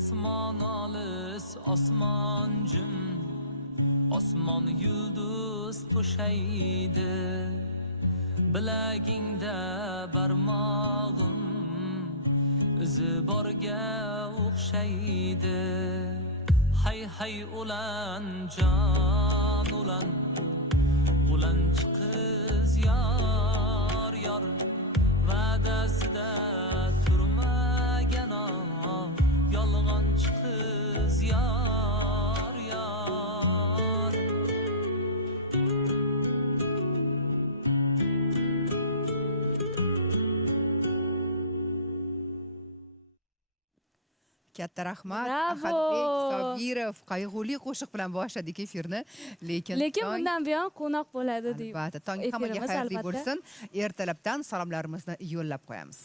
Osmon olis, osmon jim, osmon yulduz to'shaydi. Bilagingda barmog'im izi borga o'xshaydi. Hay hay ulan jon ulan, ulanchi qiz yor yor, va'dasida turmagan yolg'onchi qiz yor yor. Katta rahmat. Bravo. Ahadbek Sobirov qayg'uli qo'shiq bilan boshladik efirni, lekin bundan buyon qo'noq bo'ladi deb. albatta tong hammaga Efirimiz xayrli albatta. bo'lsin. Ertalabdan salomlarimizni yo'llab qo'yamiz.